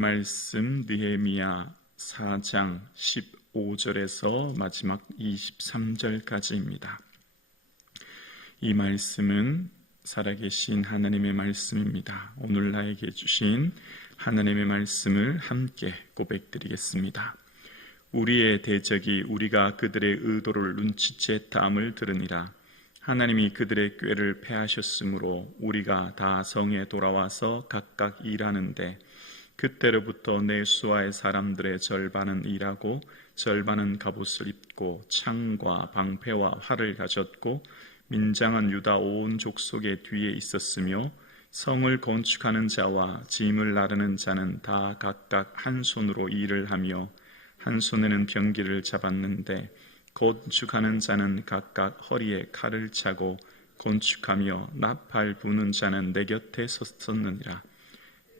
말씀 느헤미야 4장 15절에서 마지막 23절까지입니다. 이 말씀은 살아계신 하나님의 말씀입니다. 오늘 나에게 주신 하나님의 말씀을 함께 고백드리겠습니다. 우리의 대적이 우리가 그들의 의도를 눈치챘다함을 들으니라. 하나님이 그들의 꾀를 패하셨으므로 우리가 다 성에 돌아와서 각각 일하는데 그때로부터 내 수하의 사람들의 절반은 일하고 절반은 갑옷을 입고 창과 방패와 활을 가졌고 민장은 유다 온 족속의 뒤에 있었으며 성을 건축하는 자와 짐을 나르는 자는 다 각각 한 손으로 일을 하며 한 손에는 병기를 잡았는데 건축하는 자는 각각 허리에 칼을 차고 건축하며 나팔 부는 자는 내 곁에 섰느니라.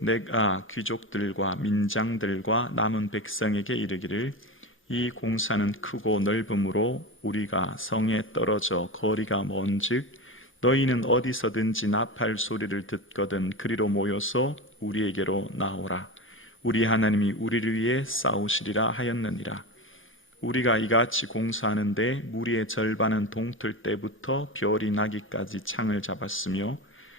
내가 귀족들과 민장들과 남은 백성에게 이르기를 이 공사는 크고 넓음으로 우리가 성에 떨어져 거리가 먼즉 너희는 어디서든지 나팔 소리를 듣거든 그리로 모여서 우리에게로 나오라. 우리 하나님이 우리를 위해 싸우시리라 하였느니라. 우리가 이같이 공사하는데 무리의 절반은 동틀 때부터 별이 나기까지 창을 잡았으며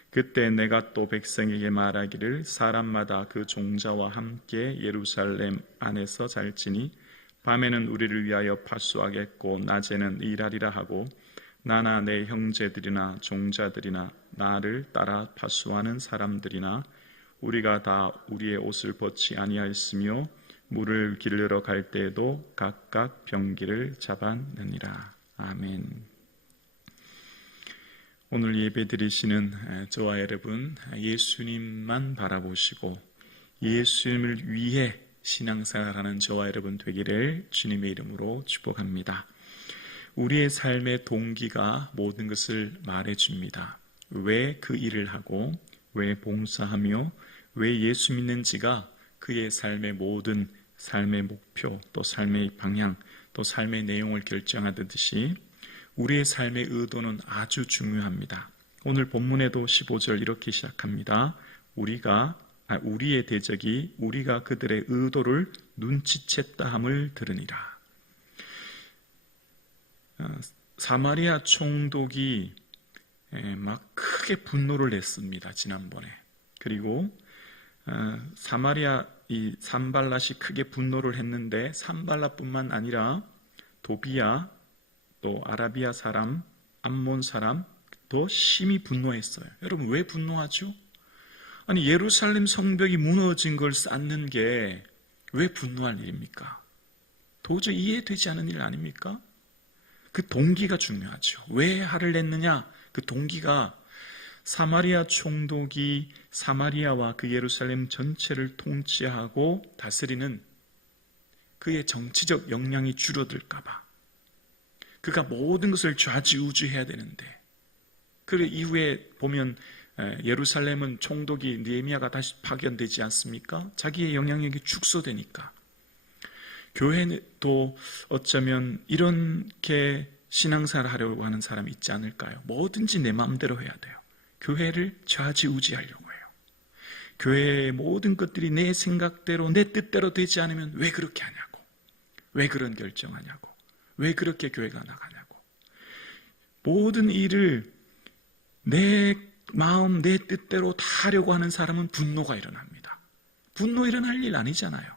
그때 내가 또 백성에게 말하기를 사람마다 그 종자와 함께 예루살렘 안에서 잘지니 밤에는 우리를 위하여 파수하겠고 낮에는 일하리라 하고 나나 내 형제들이나 종자들이나 나를 따라 파수하는 사람들이나 우리가 다 우리의 옷을 벗지 아니하였으며 물을 길르러 갈 때에도 각각 병기를 잡았느니라. 아멘. 오늘 예배 드리시는 저와 여러분, 예수님만 바라보시고 예수님을 위해 신앙생활하는 저와 여러분 되기를 주님의 이름으로 축복합니다. 우리의 삶의 동기가 모든 것을 말해줍니다. 왜 그 일을 하고 왜 봉사하며 왜 예수 믿는지가 그의 삶의 모든 삶의 목표 또 삶의 방향 또 삶의 내용을 결정하듯이 우리의 삶의 의도는 아주 중요합니다. 오늘 본문에도 15절 이렇게 시작합니다. 우리의 대적이 우리가 그들의 의도를 눈치챘다함을 들으니라. 사마리아 총독이 막 크게 분노를 냈습니다. 지난번에. 그리고 사마리아 이 산발랏이 크게 분노를 했는데 산발랏뿐만 아니라 도비야 또 아라비아 사람, 암몬 사람 더 심히 분노했어요. 여러분 왜 분노하죠? 아니 예루살렘 성벽이 무너진 걸 쌓는 게 왜 분노할 일입니까? 도저히 이해되지 않는 일 아닙니까? 그 동기가 중요하죠. 왜 화를 냈느냐? 그 동기가 사마리아 총독이 사마리아와 그 예루살렘 전체를 통치하고 다스리는 그의 정치적 역량이 줄어들까 봐. 그가 모든 것을 좌지우지해야 되는데 그 이후에 보면 예루살렘은 총독이 느헤미야가 다시 파견되지 않습니까? 자기의 영향력이 축소되니까. 교회도 어쩌면 이렇게 신앙생활을 하려고 하는 사람이 있지 않을까요? 뭐든지 내 마음대로 해야 돼요. 교회를 좌지우지하려고 해요. 교회의 모든 것들이 내 생각대로 내 뜻대로 되지 않으면 왜 그렇게 하냐고. 왜 그런 결정하냐고. 왜 그렇게 교회가 나가냐고. 모든 일을 내 마음, 내 뜻대로 다 하려고 하는 사람은 분노가 일어납니다. 분노 일어날 일 아니잖아요.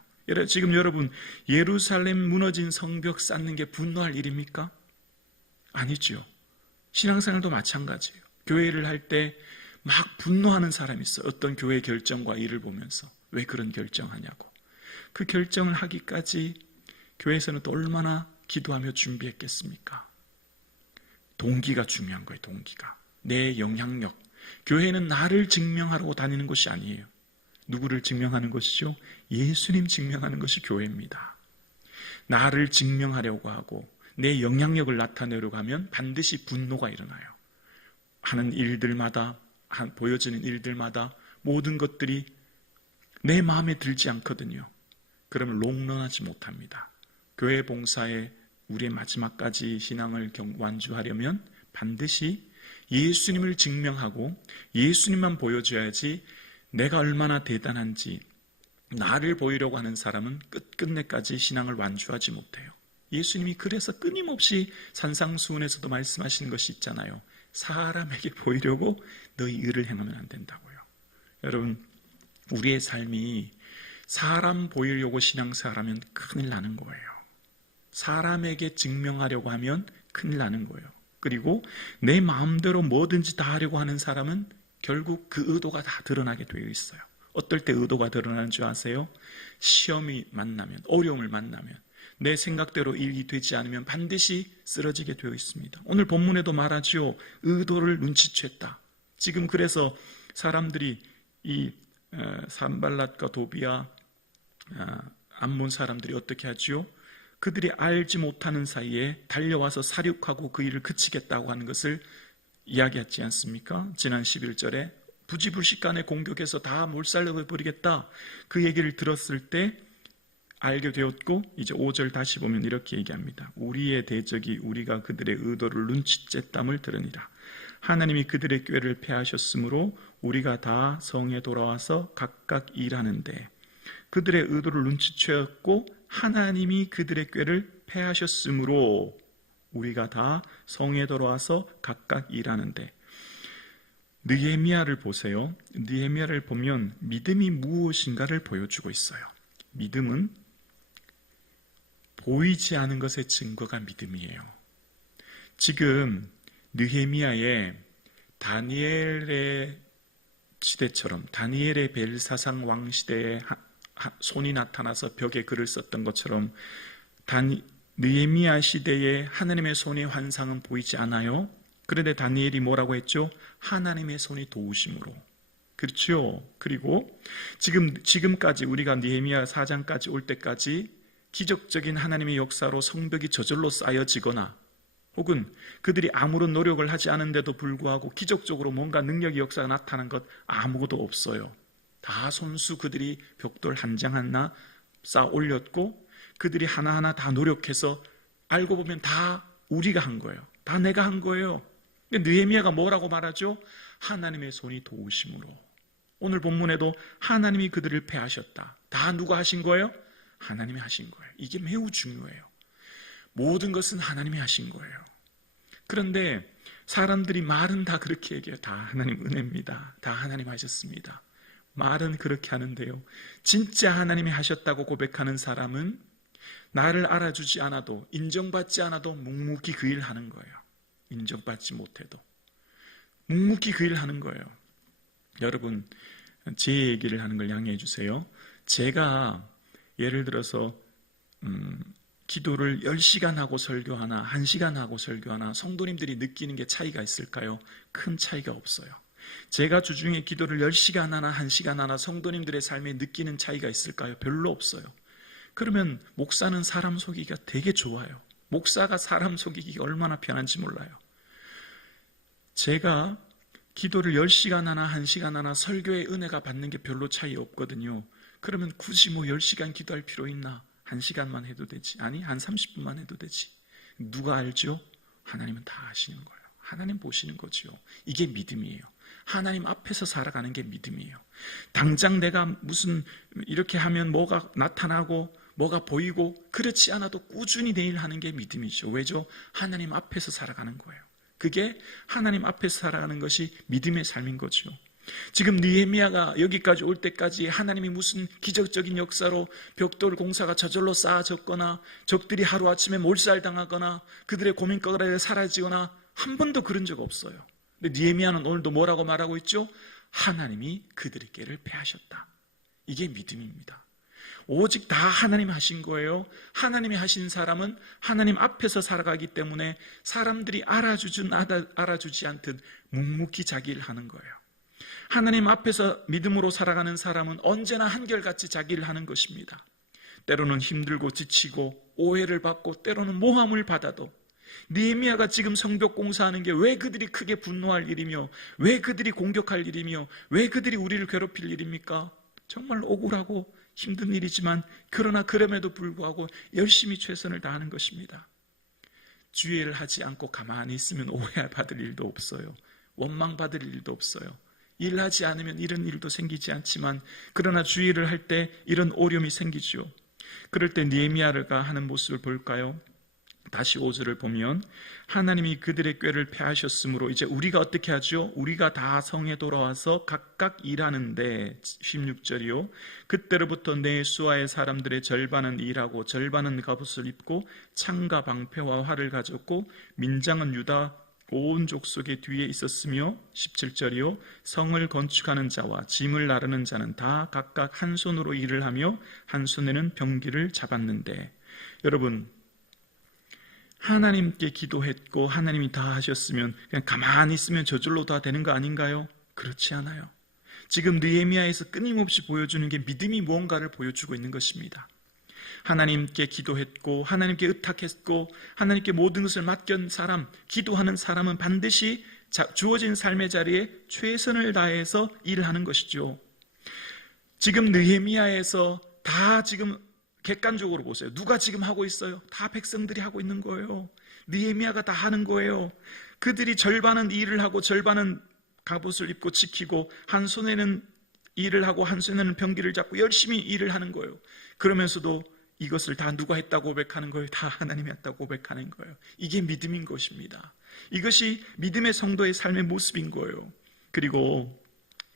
지금 여러분 예루살렘 무너진 성벽 쌓는 게 분노할 일입니까? 아니죠. 신앙생활도 마찬가지예요. 교회를 할 때 막 분노하는 사람이 있어요. 어떤 교회 결정과 일을 보면서 왜 그런 결정하냐고. 그 결정을 하기까지 교회에서는 또 얼마나 기도하며 준비했겠습니까? 동기가 중요한 거예요. 동기가. 내 영향력. 교회는 나를 증명하려고 다니는 것이 아니에요. 누구를 증명하는 것이죠? 예수님 증명하는 것이 교회입니다. 나를 증명하려고 하고 내 영향력을 나타내려고 하면 반드시 분노가 일어나요. 하는 일들마다 보여지는 일들마다 모든 것들이 내 마음에 들지 않거든요. 그러면 롱런하지 못합니다. 교회 봉사에 우리의 마지막까지 신앙을 완주하려면 반드시 예수님을 증명하고 예수님만 보여줘야지 내가 얼마나 대단한지 나를 보이려고 하는 사람은 끝끝내까지 신앙을 완주하지 못해요. 예수님이 그래서 끊임없이 산상수훈에서도 말씀하시는 것이 있잖아요. 사람에게 보이려고 너희 의를 행하면 안 된다고요. 여러분, 우리의 삶이 사람 보이려고 신앙생활하면 큰일 나는 거예요. 사람에게 증명하려고 하면 큰일 나는 거예요. 그리고 내 마음대로 뭐든지 다 하려고 하는 사람은 결국 그 의도가 다 드러나게 되어 있어요. 어떨 때 의도가 드러나는 줄 아세요? 시험이 만나면, 어려움을 만나면, 내 생각대로 일이 되지 않으면 반드시 쓰러지게 되어 있습니다. 오늘 본문에도 말하지요. 의도를 눈치챘다. 지금 그래서 사람들이 이 산발랏과 도비아 암몬 사람들이 어떻게 하지요? 그들이 알지 못하는 사이에 달려와서 사륙하고 그 일을 그치겠다고 하는 것을 이야기하지 않습니까? 지난 11절에 부지불식간에 공격해서 다 몰살내버리겠다. 그 얘기를 들었을 때 알게 되었고, 이제 5절 다시 보면 이렇게 얘기합니다. 우리의 대적이 우리가 그들의 의도를 눈치챘담을 들으니라. 하나님이 그들의 꾀를 패하셨으므로 우리가 다 성에 돌아와서 각각 일하는데, 그들의 의도를 눈치채었고 하나님이 그들의 꾀를 패하셨으므로 우리가 다 성에 돌아와서 각각 일하는데, 느헤미야를 보세요. 느헤미야를 보면 믿음이 무엇인가를 보여주고 있어요. 믿음은 보이지 않은 것의 증거가 믿음이에요. 지금 느헤미야의 다니엘의 시대처럼, 다니엘의 벨사상 왕 시대에 손이 나타나서 벽에 글을 썼던 것처럼 느헤미야 시대에 하나님의 손의 환상은 보이지 않아요. 그런데 다니엘이 뭐라고 했죠? 하나님의 손이 도우심으로. 그렇죠? 그리고 지금까지 우리가 느헤미야 4장까지 올 때까지 기적적인 하나님의 역사로 성벽이 저절로 쌓여지거나, 혹은 그들이 아무런 노력을 하지 않은데도 불구하고 기적적으로 뭔가 능력의 역사가 나타난 것 아무것도 없어요. 다 손수 그들이 벽돌 한 장 하나 쌓아 올렸고, 그들이 하나하나 다 노력해서 알고 보면 다 우리가 한 거예요. 다 내가 한 거예요. 근데 느헤미야가 뭐라고 말하죠? 하나님의 손이 도우심으로. 오늘 본문에도 하나님이 그들을 패하셨다. 다 누가 하신 거예요? 하나님이 하신 거예요. 이게 매우 중요해요. 모든 것은 하나님이 하신 거예요. 그런데 사람들이 말은 다 그렇게 얘기해요. 다 하나님 은혜입니다. 다 하나님 하셨습니다. 말은 그렇게 하는데요, 진짜 하나님이 하셨다고 고백하는 사람은 나를 알아주지 않아도, 인정받지 않아도 묵묵히 그 일 하는 거예요. 인정받지 못해도 묵묵히 그 일 하는 거예요. 여러분, 제 얘기를 하는 걸 양해해 주세요. 제가 예를 들어서 기도를 10시간 하고 설교하나 1시간 하고 설교하나 성도님들이 느끼는 게 차이가 있을까요? 큰 차이가 없어요. 제가 주중에 기도를 10시간 하나 1시간 하나 성도님들의 삶에 느끼는 차이가 있을까요? 별로 없어요. 그러면 목사는 사람 속이기가 되게 좋아요. 목사가 사람 속이기가 얼마나 편한지 몰라요. 제가 기도를 10시간 하나 1시간 하나 설교의 은혜가 받는 게 별로 차이 없거든요. 그러면 굳이 뭐 10시간 기도할 필요 있나? 1시간만 해도 되지. 아니, 한 30분만 해도 되지. 누가 알죠? 하나님은 다 아시는 거예요. 하나님 보시는 거죠. 이게 믿음이에요. 하나님 앞에서 살아가는 게 믿음이에요. 당장 내가 무슨 이렇게 하면 뭐가 나타나고 뭐가 보이고 그렇지 않아도 꾸준히 내일 하는 게 믿음이죠. 왜죠? 하나님 앞에서 살아가는 거예요. 그게 하나님 앞에서 살아가는 것이 믿음의 삶인 거죠. 지금 느헤미야가 여기까지 올 때까지 하나님이 무슨 기적적인 역사로 벽돌 공사가 저절로 쌓아졌거나 적들이 하루아침에 몰살당하거나 그들의 고민거리가 사라지거나 한 번도 그런 적 없어요. 근데 느헤미야는 오늘도 뭐라고 말하고 있죠? 하나님이 그들의 꾀를 패하셨다. 이게 믿음입니다. 오직 다 하나님이 하신 거예요. 하나님이 하신 사람은 하나님 앞에서 살아가기 때문에 사람들이 알아주든 알아주지 않든 묵묵히 자기 일 하는 거예요. 하나님 앞에서 믿음으로 살아가는 사람은 언제나 한결같이 자기 일 하는 것입니다. 때로는 힘들고 지치고 오해를 받고 때로는 모함을 받아도, 느헤미야가 지금 성벽 공사하는 게 왜 그들이 크게 분노할 일이며 왜 그들이 공격할 일이며 왜 그들이 우리를 괴롭힐 일입니까? 정말 억울하고 힘든 일이지만 그러나 그럼에도 불구하고 열심히 최선을 다하는 것입니다. 주의를 하지 않고 가만히 있으면 오해받을 일도 없어요. 원망받을 일도 없어요. 일하지 않으면 이런 일도 생기지 않지만 그러나 주일을 할 때 이런 오염이 생기죠. 그럴 때 느헤미야가 하는 모습을 볼까요? 다시 5절을 보면 하나님이 그들의 꾀를 패하셨으므로 이제 우리가 어떻게 하죠? 우리가 다 성에 돌아와서 각각 일하는데 16절이요. 그때로부터 내 수하의 사람들의 절반은 일하고 절반은 갑옷을 입고 창과 방패와 활을 가졌고 민장은 유다 온 족속의 뒤에 있었으며 17절이요. 성을 건축하는 자와 짐을 나르는 자는 다 각각 한 손으로 일을 하며 한 손에는 병기를 잡았는데, 여러분, 하나님께 기도했고 하나님이 다 하셨으면 그냥 가만히 있으면 저절로 다 되는 거 아닌가요? 그렇지 않아요. 지금 느헤미야에서 끊임없이 보여주는 게 믿음이 무언가를 보여주고 있는 것입니다. 하나님께 기도했고 하나님께 의탁했고 하나님께 모든 것을 맡긴 사람, 기도하는 사람은 반드시 주어진 삶의 자리에 최선을 다해서 일을 하는 것이죠. 지금 느헤미야에서 다 지금 객관적으로 보세요. 누가 지금 하고 있어요? 다 백성들이 하고 있는 거예요. 느헤미야가 다 하는 거예요. 그들이 절반은 일을 하고 절반은 갑옷을 입고 지키고 한 손에는 일을 하고 한 손에는 병기를 잡고 열심히 일을 하는 거예요. 그러면서도 이것을 다 누가 했다고 고백하는 거예요? 다 하나님이 했다고 고백하는 거예요. 이게 믿음인 것입니다. 이것이 믿음의 성도의 삶의 모습인 거예요. 그리고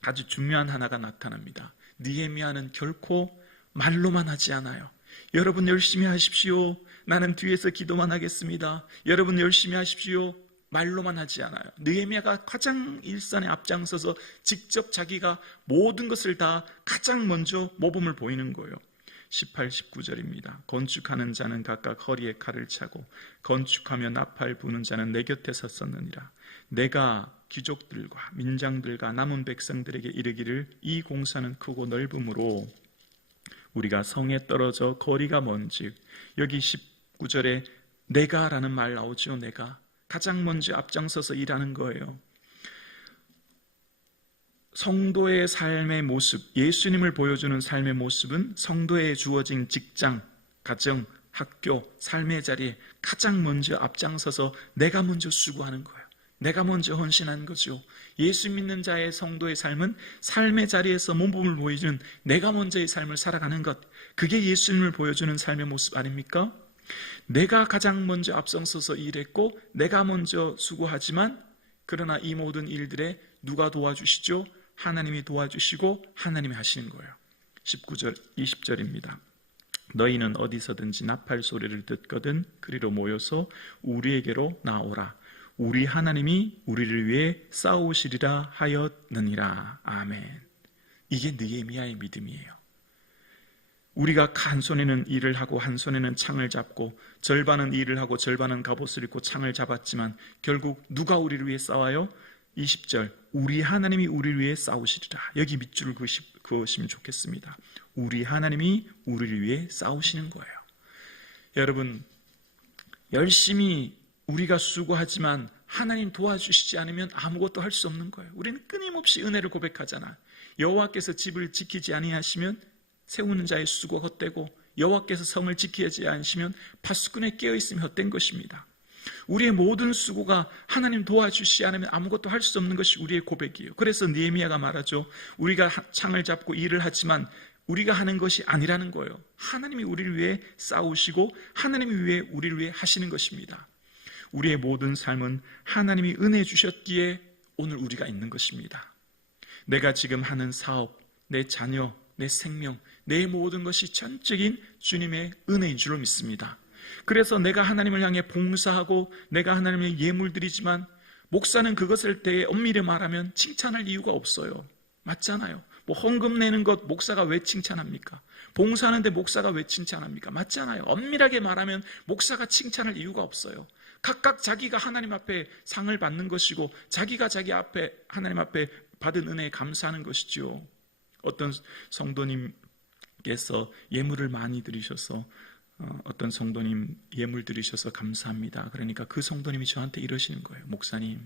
아주 중요한 하나가 나타납니다. 느헤미야는 결코 말로만 하지 않아요. 여러분 열심히 하십시오. 나는 뒤에서 기도만 하겠습니다. 여러분 열심히 하십시오. 말로만 하지 않아요. 느헤미야가 가장 일선에 앞장서서 직접 자기가 모든 것을 다 가장 먼저 모범을 보이는 거예요. 18, 19절입니다. 건축하는 자는 각각 허리에 칼을 차고 건축하며 나팔 부는 자는 내 곁에 섰었느니라. 내가 귀족들과 민장들과 남은 백성들에게 이르기를 이 공사는 크고 넓음으로 우리가 성에 떨어져 거리가 먼즉, 여기 19절에 내가라는 말 나오죠. 내가 가장 먼저 앞장서서 일하는 거예요. 성도의 삶의 모습, 예수님을 보여주는 삶의 모습은 성도에 주어진 직장, 가정, 학교, 삶의 자리에 가장 먼저 앞장서서 내가 먼저 수고하는 거예요. 내가 먼저 헌신하는 거죠. 예수 믿는 자의 성도의 삶은 삶의 자리에서 모범을 보여주는 내가 먼저의 삶을 살아가는 것, 그게 예수님을 보여주는 삶의 모습 아닙니까? 내가 가장 먼저 앞장서서 일했고 내가 먼저 수고하지만 그러나 이 모든 일들에 누가 도와주시죠? 하나님이 도와주시고 하나님이 하시는 거예요. 19절, 20절입니다. 너희는 어디서든지 나팔 소리를 듣거든 그리로 모여서 우리에게로 나오라. 우리 하나님이 우리를 위해 싸우시리라 하였느니라. 아멘. 이게 느헤미야의 믿음이에요. 우리가 한 손에는 일을 하고 한 손에는 창을 잡고 절반은 일을 하고 절반은 갑옷을 입고 창을 잡았지만 결국 누가 우리를 위해 싸워요? 20절, 우리 하나님이 우리를 위해 싸우시리라. 여기 밑줄을 그으시면 좋겠습니다. 우리 하나님이 우리를 위해 싸우시는 거예요. 여러분, 열심히 우리가 수고하지만 하나님 도와주시지 않으면 아무것도 할 수 없는 거예요. 우리는 끊임없이 은혜를 고백하잖아. 여호와께서 집을 지키지 아니하시면 세우는 자의 수고가 헛되고 여호와께서 성을 지키지 않으시면 파수꾼에 깨어있으면 헛된 것입니다. 우리의 모든 수고가 하나님 도와주시지 않으면 아무것도 할 수 없는 것이 우리의 고백이에요. 그래서 느헤미야가 말하죠. 우리가 창을 잡고 일을 하지만 우리가 하는 것이 아니라는 거예요. 하나님이 우리를 위해 싸우시고 하나님이 위해 우리를 위해 하시는 것입니다. 우리의 모든 삶은 하나님이 은혜 주셨기에 오늘 우리가 있는 것입니다. 내가 지금 하는 사업, 내 자녀, 내 생명, 내 모든 것이 전적인 주님의 은혜인 줄로 믿습니다. 그래서 내가 하나님을 향해 봉사하고 내가 하나님의 예물 드리지만 목사는 그것을 대해 엄밀히 말하면 칭찬할 이유가 없어요. 맞잖아요. 뭐 헌금 내는 것 목사가 왜 칭찬합니까? 봉사하는데 목사가 왜 칭찬합니까? 맞잖아요. 엄밀하게 말하면 목사가 칭찬할 이유가 없어요. 각각 자기가 하나님 앞에 상을 받는 것이고 자기가 자기 앞에 하나님 앞에 받은 은혜에 감사하는 것이죠. 어떤 성도님께서 예물을 많이 드리셔서 어떤 성도님 예물 드리셔서 감사합니다. 그러니까 그 성도님이 저한테 이러시는 거예요. 목사님,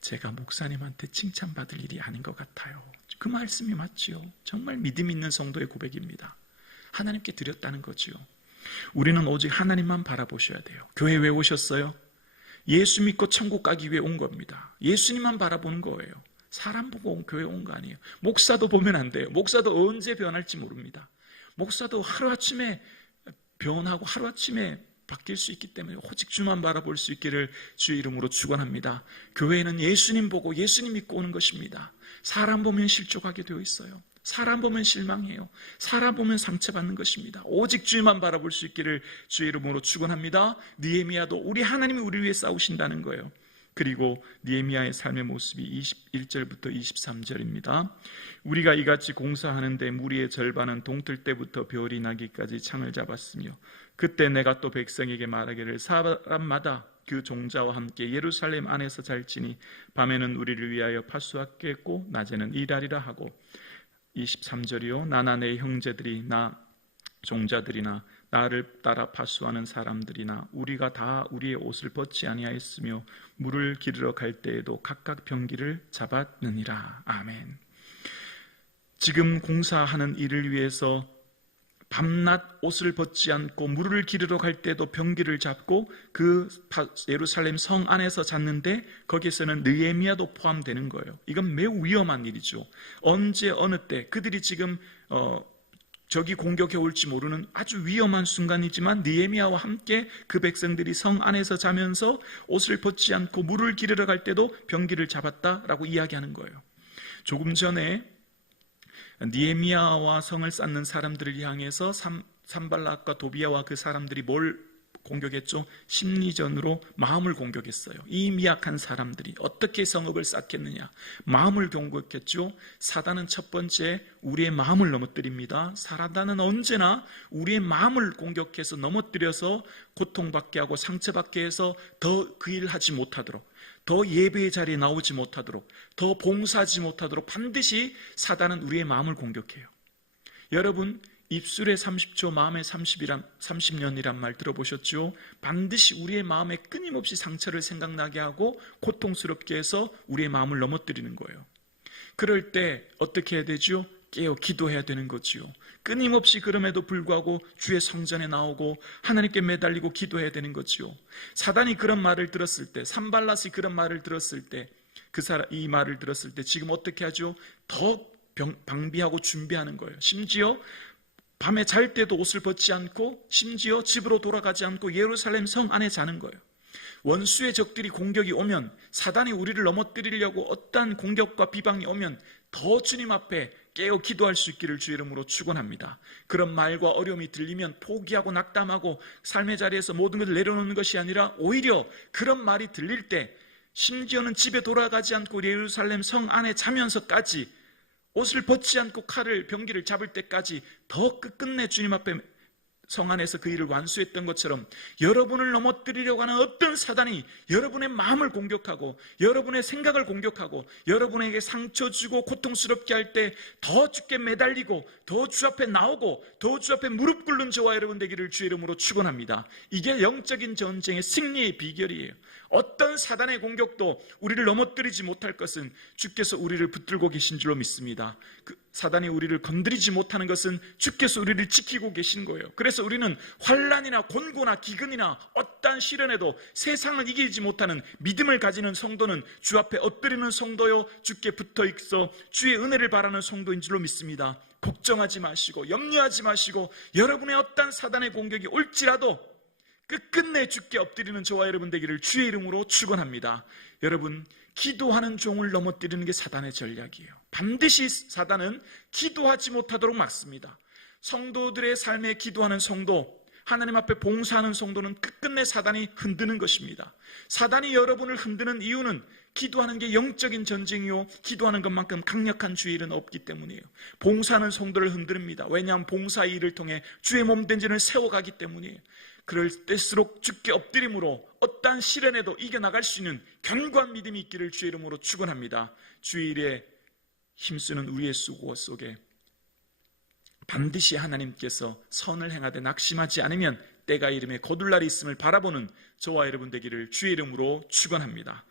제가 목사님한테 칭찬받을 일이 아닌 것 같아요. 그 말씀이 맞지요. 정말 믿음 있는 성도의 고백입니다. 하나님께 드렸다는 거지요. 우리는 오직 하나님만 바라보셔야 돼요. 교회 왜 오셨어요? 예수 믿고 천국 가기 위해 온 겁니다. 예수님만 바라보는 거예요. 사람 보고 교회 온 거 아니에요. 목사도 보면 안 돼요. 목사도 언제 변할지 모릅니다. 목사도 하루아침에 변하고 하루아침에 바뀔 수 있기 때문에 오직 주만 바라볼 수 있기를 주의 이름으로 축원합니다. 교회는 예수님 보고 예수님 믿고 오는 것입니다. 사람 보면 실족하게 되어 있어요. 사람 보면 실망해요. 사람 보면 상처받는 것입니다. 오직 주만 바라볼 수 있기를 주의 이름으로 축원합니다. 느헤미야도 우리 하나님이 우리를 위해 싸우신다는 거예요. 그리고 느헤미야의 삶의 모습이 21절부터 23절입니다. 우리가 이같이 공사하는데 무리의 절반은 동틀 때부터 별이 나기까지 창을 잡았으며 그때 내가 또 백성에게 말하기를 사람마다 그 종자와 함께 예루살렘 안에서 잘지니 밤에는 우리를 위하여 파수하겠고 낮에는 일하리라 하고 23절이요 나나 내 형제들이 나 종자들이나 나를 따라 파수하는 사람들이나 우리가 다 우리의 옷을 벗지 아니하였으며 물을 기르러 갈 때에도 각각 병기를 잡았느니라. 아멘. 지금 공사하는 일을 위해서 밤낮 옷을 벗지 않고 물을 기르러 갈 때도 병기를 잡고 그 예루살렘 성 안에서 잤는데 거기에서는 느헤미야도 포함되는 거예요. 이건 매우 위험한 일이죠. 언제 어느 때 그들이 지금 적이 공격해 올지 모르는 아주 위험한 순간이지만 느헤미야와 함께 그 백성들이 성 안에서 자면서 옷을 벗지 않고 물을 기르러 갈 때도 병기를 잡았다라고 이야기하는 거예요. 조금 전에 느헤미야와 성을 쌓는 사람들을 향해서 산발락과 도비야와 그 사람들이 뭘 공격했죠? 심리전으로 마음을 공격했어요. 이 미약한 사람들이 어떻게 성읍을 쌓겠느냐? 마음을 공격했죠. 사단은 첫 번째 우리의 마음을 넘어뜨립니다. 사단은 언제나 우리의 마음을 공격해서 넘어뜨려서 고통받게 하고 상처받게 해서 더 그 일을 하지 못하도록, 더 예배의 자리에 나오지 못하도록, 더 봉사하지 못하도록 반드시 사단은 우리의 마음을 공격해요. 여러분, 입술에 30초 마음에 30년이란 말 들어보셨죠? 반드시 우리의 마음에 끊임없이 상처를 생각나게 하고 고통스럽게 해서 우리의 마음을 넘어뜨리는 거예요. 그럴 때 어떻게 해야 되죠? 깨어 기도해야 되는 거지요. 끊임없이 그럼에도 불구하고 주의 성전에 나오고 하나님께 매달리고 기도해야 되는 거지요. 사단이 그런 말을 들었을 때, 산발랏이 그런 말을 들었을 때, 이 말을 들었을 때 지금 어떻게 하죠? 더 방비하고 준비하는 거예요. 심지어 밤에 잘 때도 옷을 벗지 않고 심지어 집으로 돌아가지 않고 예루살렘 성 안에 자는 거예요. 원수의 적들이 공격이 오면, 사단이 우리를 넘어뜨리려고 어떠한 공격과 비방이 오면 더 주님 앞에 깨어 기도할 수 있기를 주의 이름으로 축원합니다. 그런 말과 어려움이 들리면 포기하고 낙담하고 삶의 자리에서 모든 것을 내려놓는 것이 아니라 오히려 그런 말이 들릴 때 심지어는 집에 돌아가지 않고 예루살렘 성 안에 자면서까지 옷을 벗지 않고 칼을 병기를 잡을 때까지 더 끝끝내 주님 앞에 성 안에서 그 일을 완수했던 것처럼 여러분을 넘어뜨리려고 하는 어떤 사단이 여러분의 마음을 공격하고 여러분의 생각을 공격하고 여러분에게 상처 주고 고통스럽게 할 때 더 주께 매달리고 더 주 앞에 나오고 더 주 앞에 무릎 꿇는 저와 여러분 되기를 주의 이름으로 축원합니다. 이게 영적인 전쟁의 승리의 비결이에요. 어떤 사단의 공격도 우리를 넘어뜨리지 못할 것은 주께서 우리를 붙들고 계신 줄로 믿습니다. 사단이 우리를 건드리지 못하는 것은 주께서 우리를 지키고 계신 거예요. 그래서 우리는 환난이나 곤고나 기근이나 어떠한 시련에도 세상을 이기지 못하는 믿음을 가지는 성도는 주 앞에 엎드리는 성도요, 주께 붙어 있어 주의 은혜를 바라는 성도인 줄로 믿습니다. 걱정하지 마시고 염려하지 마시고 여러분의 어떠한 사단의 공격이 올지라도 끝끝내 주께 엎드리는 저와 여러분 되기를 주의 이름으로 축원합니다. 여러분, 기도하는 종을 넘어뜨리는 게 사단의 전략이에요. 반드시 사단은 기도하지 못하도록 막습니다. 성도들의 삶에 기도하는 성도, 하나님 앞에 봉사하는 성도는 끝끝내 사단이 흔드는 것입니다. 사단이 여러분을 흔드는 이유는 기도하는 게 영적인 전쟁이요, 기도하는 것만큼 강력한 주의 일은 없기 때문이에요. 봉사하는 성도를 흔듭니다. 왜냐하면 봉사의 일을 통해 주의 몸된 자를 세워가기 때문이에요. 그럴 때일수록 주께 엎드림으로 어떠한 시련에도 이겨나갈 수 있는 견고한 믿음이 있기를 주의 이름으로 축원합니다. 주의 일에 힘쓰는 우리의 수고 속에 반드시 하나님께서 선을 행하되 낙심하지 않으면 때가 이름에 거둘 날이 있음을 바라보는 저와 여러분 되기를 주의 이름으로 축원합니다.